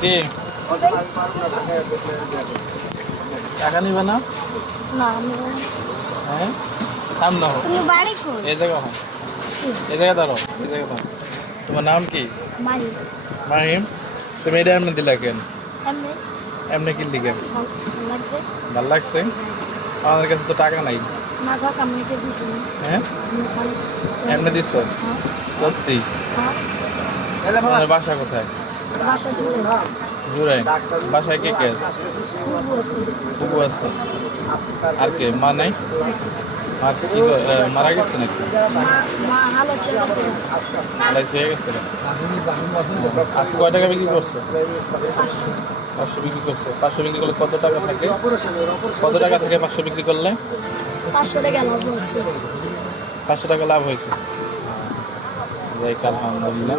কি টাকা নিবে না? হ্যাঁ সামনে হো এই জায়গা হো এই জায়গা দাঁড়ো এই জায়গা দাঁড়ো। তোমার নাম কি? মাহিম। তুমি এটা এমনি দিলা কেন? এমনি কিনলি কেন? ভাল লাগছে। আমাদের কাছে তো টাকা নাই। হ্যাঁ এমনি দিচ্ছ সত্যি? তোমার বাসা কোথায়? ঘুরে বাসায় কে কে আছে? কুকু আছে। আর কে মা নাই? আর কি মারা গেছে নাকি? আলাইসি হয়ে গেছে। আজকে কয় টাকা বিক্রি করছো? 500 বিক্রি করছো। 500 বিক্রি করলে কত টাকা থাকে? কত টাকা থেকে 500 বিক্রি করলে? 500 টাকা লাভ হয়েছে। 500 টাকা লাভ হয়েছে। আলহামদুলিল্লাহ।